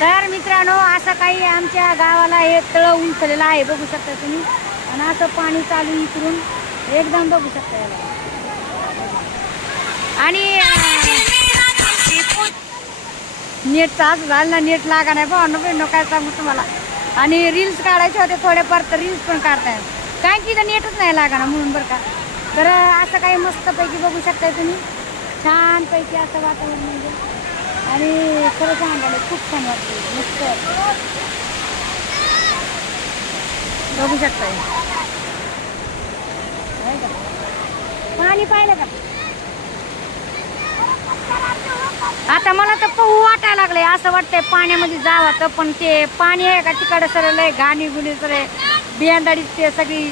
तर मित्रांनो असं काही आमच्या गावाला हे तळ उंचलेलं आहे बघू शकता तुम्ही. आणि असं पाणी चालू इकडून. एकदम बघू शकता याला. आणि नेटचा असं झालं ना नेट लागा नाही बा नको काय सांगू तुम्हाला. आणि रील्स काढायचे होते थोडेफार तर रील्स पण काढताय काय की नेटच नाही लागा ना म्हणून बरं का. तर असं काही मस्तपैकी बघू शकताय तुम्ही. छानपैकी असं वातावरण म्हणजे आणि खरं सांगायला खूप छान वाटते मस्त बघू शकताय. आहे का? पाणी पाहिलं का? आता मला तर पाहू वाटायला लागले असं वाटतंय पाण्यामध्ये जावं तर पण ते पाणी आहे का तिकडं सरळ आहे घाणी गुणी सर बियांदाडी ते सगळी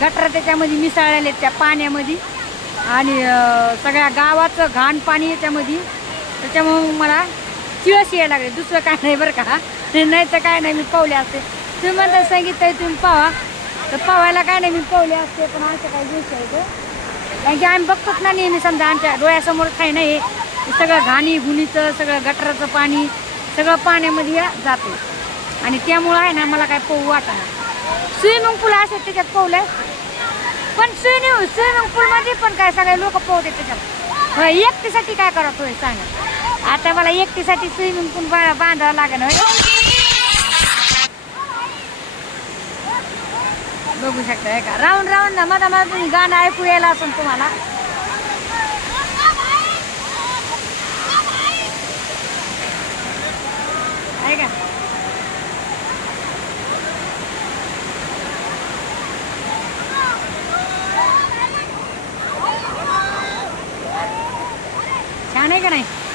गटर त्याच्यामध्ये मिसळलेले त्या पाण्यामध्ये. आणि सगळ्या गावाचं घाण पाणी त्यामध्ये. त्याच्यामुळं मग मला चिळस यायला लागले. दुसरं काय नाही बरं का. नाही तर काय नाही मी पावले असते. तुम्ही म्हणता सांगितलं तुम्ही पावा. तर पावायला काय नाही मी पावले असते पण असं काही गोष्ट आहे ते. हो. कारण की आम्ही बघतोच ना नेहमी समजा आमच्या डोळ्यासमोर काही नाही. हे सगळं घाणी गुणीचं सगळं गटराचं पाणी सगळं पाण्यामध्ये या जाते. आणि त्यामुळं आहे ना मला काय पोहू वाटणार. स्विमिंग पूल असेल त्याच्यात पोहलं पण स्विमिंग स्विमिंग पूलमध्ये पण काय सगळे लोक पोहते त्याच्यात. होय एकटीसाठी काय करत होय सांग. आता मला एकटीसाठी स्विमिंग पूल बांधावं लागेल होय. बघू शकता का? राऊंड राऊंड ना मधा मधा तुम्ही गाणं ऐकू यायला असेल तुम्हाला. आहे का नाही